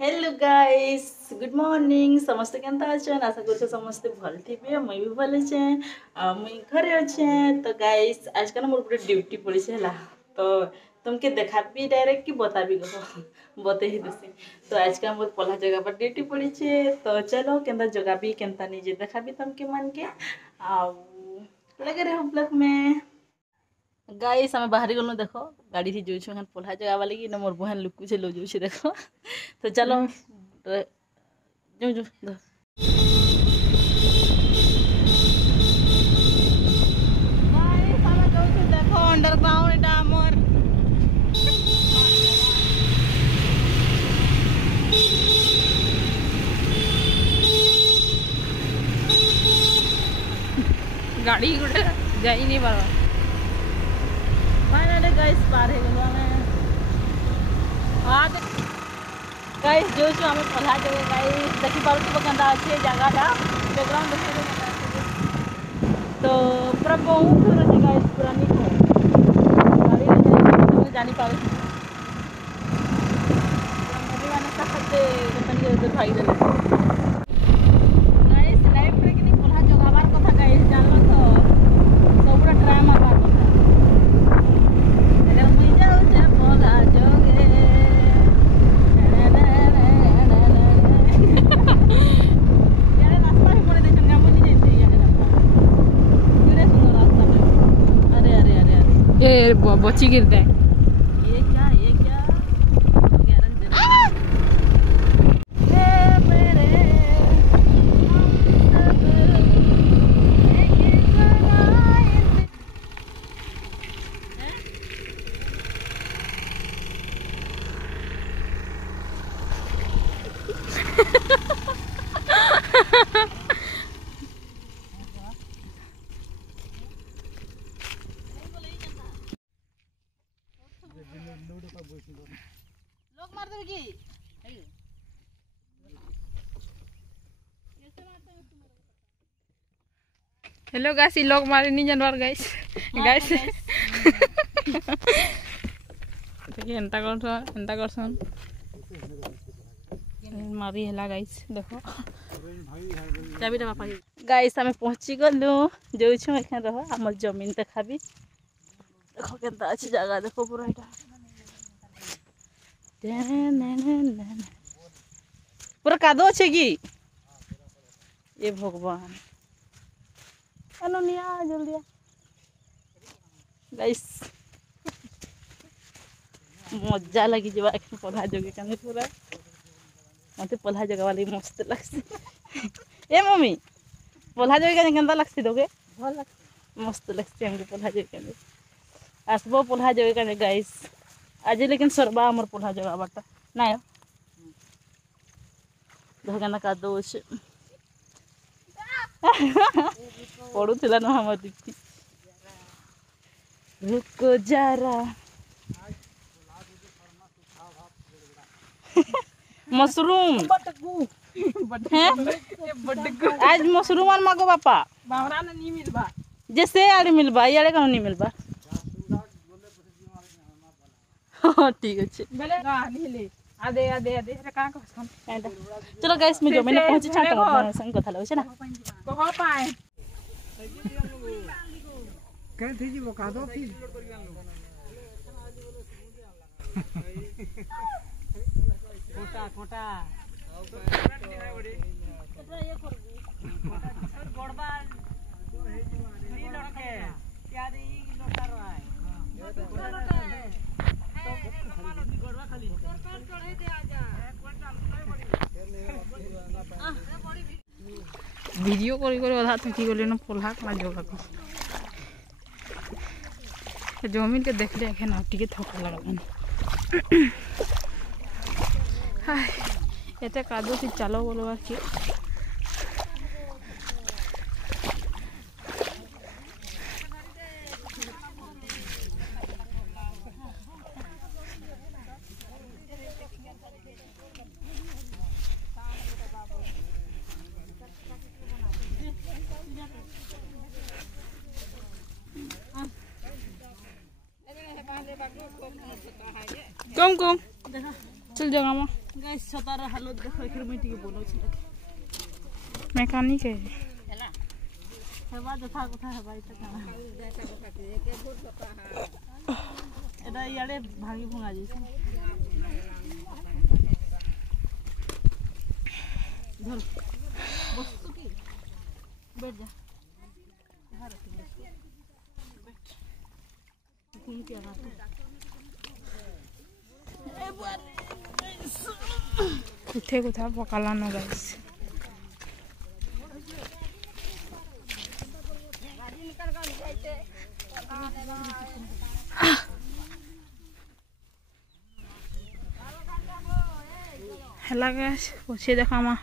hello guys good morning समस्ते केनता अछन आशा करछे समस्ते भल थिबे मैं भी भल छे मैं घरे अच्छे तो गाइस आज का मोर गोटे ड्यूटी पड़ी है तो तुमके देखा भी डायरेक्ट कि बता भी गो बते ही दसी तो आज का मोर पहला जगह पर ड्यूटी पड़ी है तो चलो केनता जगह भी केनता निजे देखा भी तुमके मन के आ लगे रहो ब्लॉग में गाइस हमें बाहरी गलु देखो गाड़ी थी जो छन पोल्हा जगह वाली कि न मोर बहन लुकु से लो जो छी देखो तो चलो जो जो गाइस हमें जो छी देखो अंडरग्राउंड एटा हमर गाड़ी गोटे जाई नहीं पारबा फाइनली गाइस पार हे गलु हमें आज गाइस जो छी हमें पोल्हा जगह गाइस देखि पारु तो कंदा अछि जगहटा बैकग्राउंड देखि तो पूरा बहुत दूर है गाइस पूरा नहीं है गाड़ी जानी पावे मम्मी माने साथे कतनी उधर भाई दे गाइस लाइफ रे किनी पोल्हा जगाबार कथा गाइस जानलो तो सब पूरा ट्राई मारबार कथा अगर मुई जाऊ जे पोल्हा जगे यारे रास्ता ही मोड़े देखन गामो नहीं जेते यारे रास्ता पूरे सुंदर रास्ता अरे अरे अरे अरे ये बच्ची गिरते हैं ये क्या गैरन दे ए मेरे हम सब एक बनाए लोग मार देबे की हेलो गाइस लोग मारे नहीं जानवर गाइस गाइस देखिए एंता करसन मारी हला गाइस देखो चाबी रे बापा गाइस हमें पहुंची गलु जो छु एखन रहो हमर जमीन देखाबी देखो केनता अछि जगह देखो पूरा एटा पूरा कादो छे की ये भगवान अनुनिया जल्दी गाइस मजा लगी जब एक पौधा जगे कने पूरा मते पौधा जगह वाली मस्त लगसी ए मम्मी पौधा जगे कने केनता लगसी दोगे भल मस्त लगसी हमके पौधा जगे कने आसबो पौधा जगे कने गाइस आज लेकिन सरबा हमर पौधा जगह बाटा ना धगना का दोष पड़ूला ना हम दीप्ति रुको जरा मशरूम आज मशरूम आर मागो बापा बावरा ने नहीं मिलबा जैसे आड़े मिलबा यारे कौन नहीं मिलबा ठीक अच्छे बेले गा नीले आदे आदे आदे रे का कहसन चलो गाइस मैं जो मैंने पहुंची छा तो संग कथा लगछ ना कह पाए कह थी जी वो का दो थी कोटा कोटा ये कर गोड़बा नी लड़के यार ई लोटा रहा है गोड़बा खाली चढ़े दे आजा वीडियो करी करी अधा थकी गले न पोल्हा का जगह को जमीन के देख ले एखन टिके थक लगन हाय एते कादो से चलो बोलबा के कम कम चल जगह में गाइस छतार हालत देखो एखर में टिके बोलो छिला मैकेनिक है हैला हेबा देखा कथा हेबा इता काना एटा याडे भागी भंगा जैसे धर बस तू की बैठ जा बाहर बैठ घूम के आ ए बार उठे को था पकाला न गाइस हेला गाइस पछे देखामा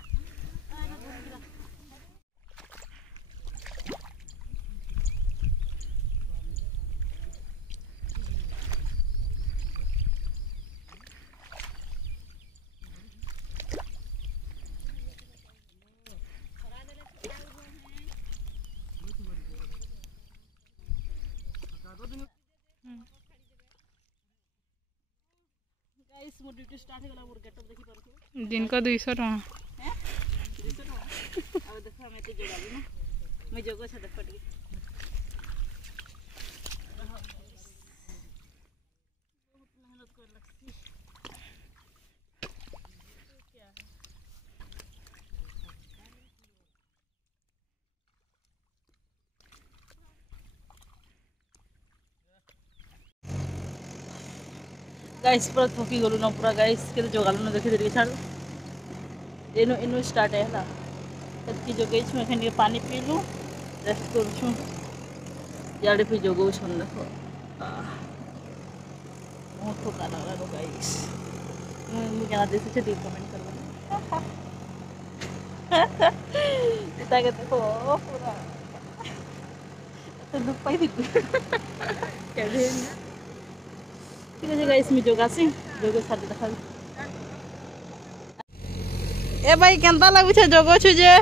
गाइस मोर ड्यूटी स्टार्ट होला मोर गेटअप देखि परथु दिन का 200 टका हैं 200 टका अब देखो हम एते जोड़ाली ना मैं जोगो छ देख पटकी बहुत मेहनत कर लगती क्या है गाइस पूरा थकी गलु ना पूरा गाइस के जोगालु ना देखि देरी छाड़ एनो एनो स्टार्ट है हला तब की जोगे छु एखन पानी पीलु रेस्ट कर छु याडे पे जोगो छन देखो बहुत थका लागला रो गाइस मु केना देसे छे दी कमेंट करबा ताके देखो पूरा तो दुख पाई थी क्या दे ठीक है गाइस मी जोगासी जोगो साथ देखा ए भाई केनता लागु छे जोगो छु जे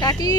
काकी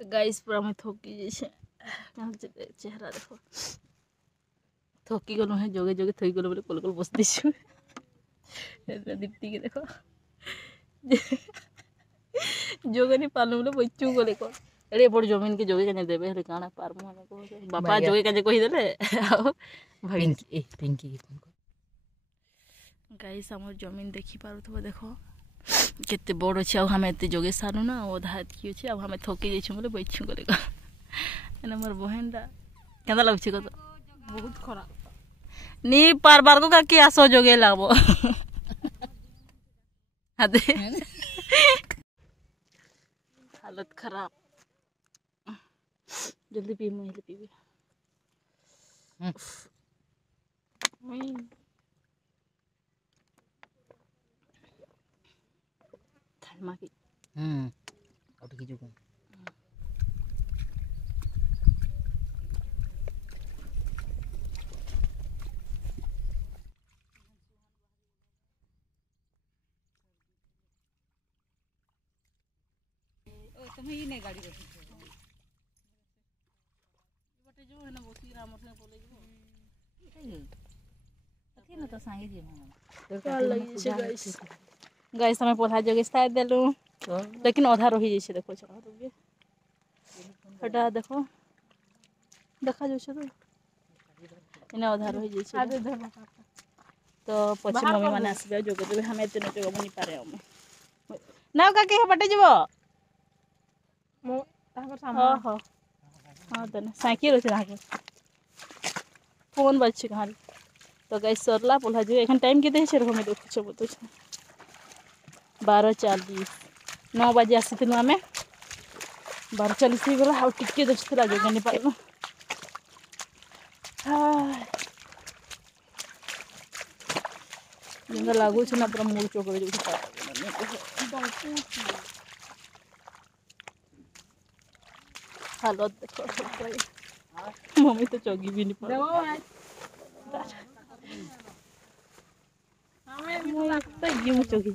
गाइस पूरा मैं थकी जैसे चेहरा देखो थकी गलु है जोगे जोगे थकी गलु बोले कोल कोल बस दिछु दीप्ति के देखो जोगे नहीं पालु बोले बच्चू को देखो एड़े बड़ जमीन के जोगे कने देबे हले काना पार मु हमें को बापा जोगे कने कहि देले भाई ए पिंकी के फोन को गाइस हमर जमीन देखि पारुथबो देखो केते बड़ अछि अब हम एते जोगे सानु ना ओधा की अछि अब हम थकी जइछु बोले बैठछु गले एने मोर बहनडा केना लागछि को बहुत खराब नी पार बार को का आसो जोगे लागबो आदे हालत खराब जल्दी पी मैं पीबी थालमा की और की जोगो तुम्हें ये नहीं गाड़ी रखी बटे जो है ना वो की राम से बोले जो अथी ना तो सांगे जी हम क्या लगी छे गाइस हमें पौधा जगे स्टाइल देलु लेकिन आधा रही जैसे देखो चला रुके हटा देखो देखा जो छे तो इने आधा रही जैसे तो पछे मम्मी माने आसीबे जोगे देबे हम एते न जोगो बनी पारे हम नाव का के बटे जीवो मो तापर सामने हां हां तने साइकिल अछि राके फोन बच्चे कहां तो गाइस सरला पोल्हा जो एखन टाइम के हम देखु बतौ 12:40 9 बजे आसी आम 12:40 गला आउ टिके दसला जोगे पाइबा जेंदा लागुछ ना पूरा मूड चोकड़े जो हालत देखो मम्मी तो चौगी भी नहीं पा चौकी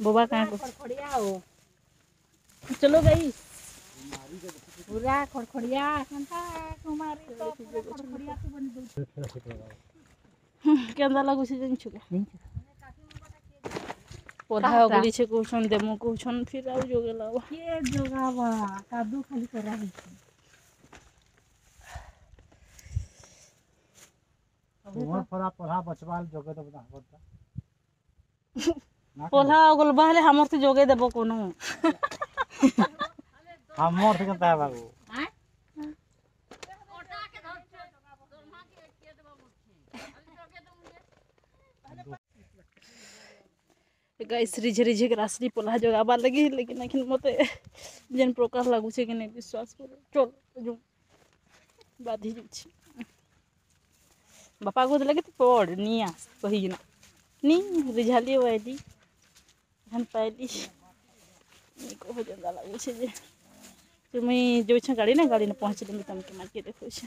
बोबा कहाँ को चलो गई पूरा खड़खड़िया कुमारी तो पूरा खड़खड़िया तो बन दो केंदा लागु से जन छुके पोधा अगली छे कोछन देमु कोछन फिर आउ जोगे लावा के जोगावा कादू खाली करा है तुम्हार फरा पढ़ा बचवाल जोगे तो बता होता पोधा अगल बहले हमर से जोगे देबो कोनो हमर से कहता है बाबू गाइस रिझे रिझे के रासरी पोल्हा जोगाबा लगी लेकिन अखिन मते जेन प्रकार लागु छे कि नहीं विश्वास करो चल जो बाधी छी बापा को लगे तो पड़ निया कही ना नी रिझाली वाली हम पाइली को हो जंदा लागु छे जे तुम जो छ गाड़ी ना पहुँचली तुमके मार के देखो छे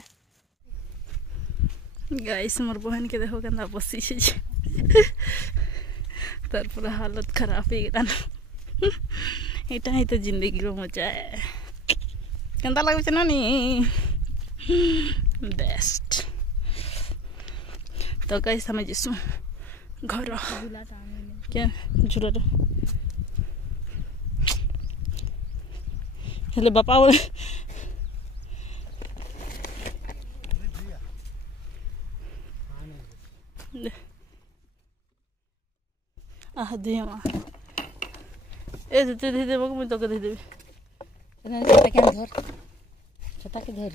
गाइस मोर बहन के देखो केंदा बसी छे तार पूरा हालत खराब हो गया इटा ही तो जिंदगी रो मजा है केंदा लागु छे ना नी बेस्ट तो गाइस हमें जिसु घर क्या झूला हेले बापा दे ए दे देबो मैं तो दे देबे छोटा के धर छोटा के धर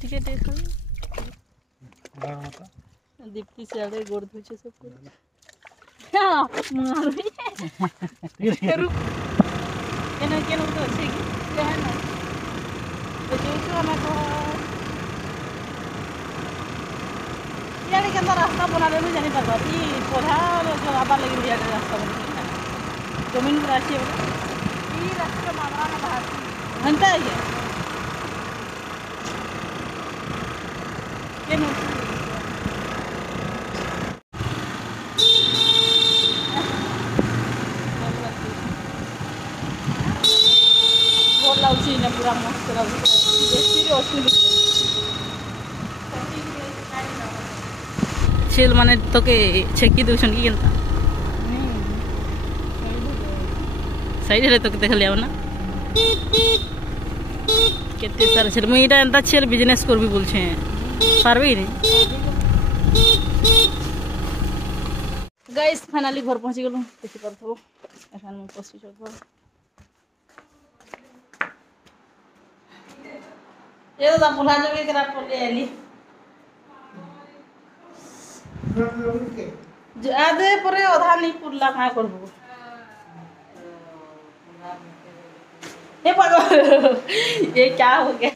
ठीक है देख दीप्ति से आड़े गोड़ धोचे सब को मार भी रुक केना केना तो छै कि है ना तो जो ना को यानी के अंदर रास्ता बना ले जानी पड़ता ई पौधा जो आबा लगी दिया के रास्ता बना जमीन पर आछे ई रास्ता मामला में बाहर घंटा है केना पूरा मस्त छेल माने तो के छेकी दउछन की केनता साइड रे तो के देख लिया ना केते सारा छेल मुई इटा एंता छेल बिजनेस करबी बोलछे पारबी रे गाइस फाइनली घर पहुंची गेलु देखि परथबो एखन हम पसी छ घर ये तो पुला जो के करा पले आली आधे परे आधा नहीं पुरला का करबो हे भगवान ये क्या हो गया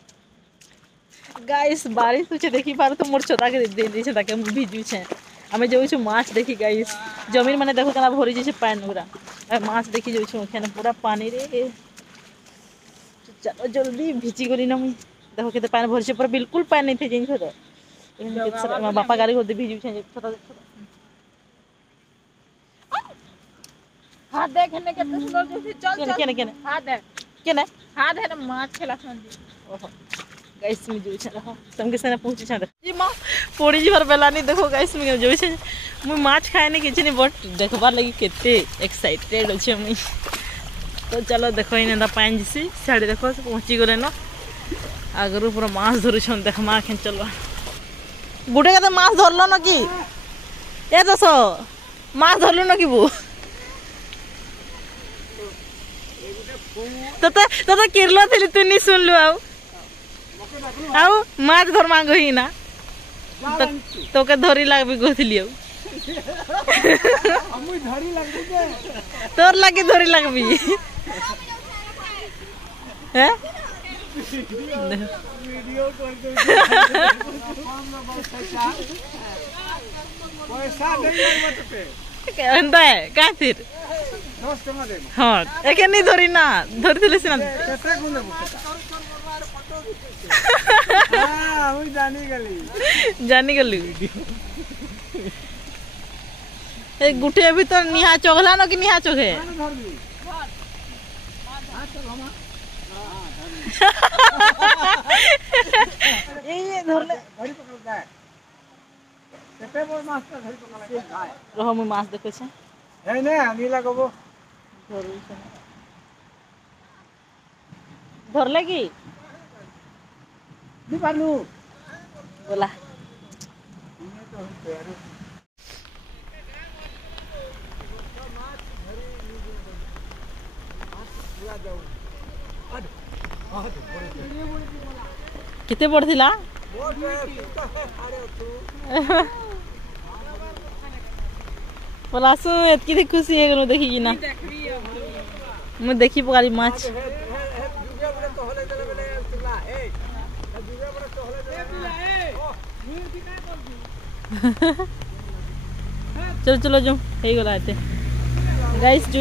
गाइस बारिश तुझे देखी पार तो मोर छोटा के दे दे छै ताके भिजू छै हमें जो छु माछ देखी गाइस जमीन माने देखो केना भरी जे छै पानी पूरा माछ देखी जो छु केना पूरा पानी रे चलो जल्दी भिजी गली ना मुई देखो के पानी भर से पर बिल्कुल पानी नहीं थे जिन छोड़ बापा गाड़ी को भिजू छे छोटा हाथ देखने के तो सुनो जैसे चल चल केने केने हाथ दे केने हाथ है ना माछ खेला संदी ओहो गाइस में जो छे रहो संगे से पहुंची छ जी मां पोड़ी जी भर बेलानी देखो गाइस में जो छे मुई माछ खाए ने किछ नहीं बट देखबार लगी केते एक्साइटेड छे मुई तो चलो देखो इने पानी जसी साड़ी देखो पहुंची गले न आगरू पूरा माछ धरु छन देख मा खेन चलो गुडे के तो माछ धरलो न की ए दसो মাছ ধরলু নাকি বউ তোতে তোতে কিরলো থিলি তুই নি শুনলু আউ মাছ ধর মাঙ্গ হি না তোকে ধরি লাগবি কইছিলি আউ আমি ধরি লাগবে যে তোর লাগি ধরি লাগবি হ্যাঁ वीडियो कर दो पैसा नहीं मत पे एंदा है का फिर 10 टका दे हां एके नहीं धरी ना धरी दिले सिना कैसे गुने हां हुई जानी गली ए गुठे भीतर निहा चोगला न कि निहा चोगे धर ली हां चल हम ये धरले धरी पकड़ता है पेपे बोल मास्टर धरी पकड़ खाए रहो मु माछ देखे छे है ने नीला कबो जरूर छे धरले की दी पालू बोला किते पड़थिला पलासु एतकी दे खुशी है गनो देखी कि ना मु देखी पगाली माछ चलो चलो जो हे गला गाइस जो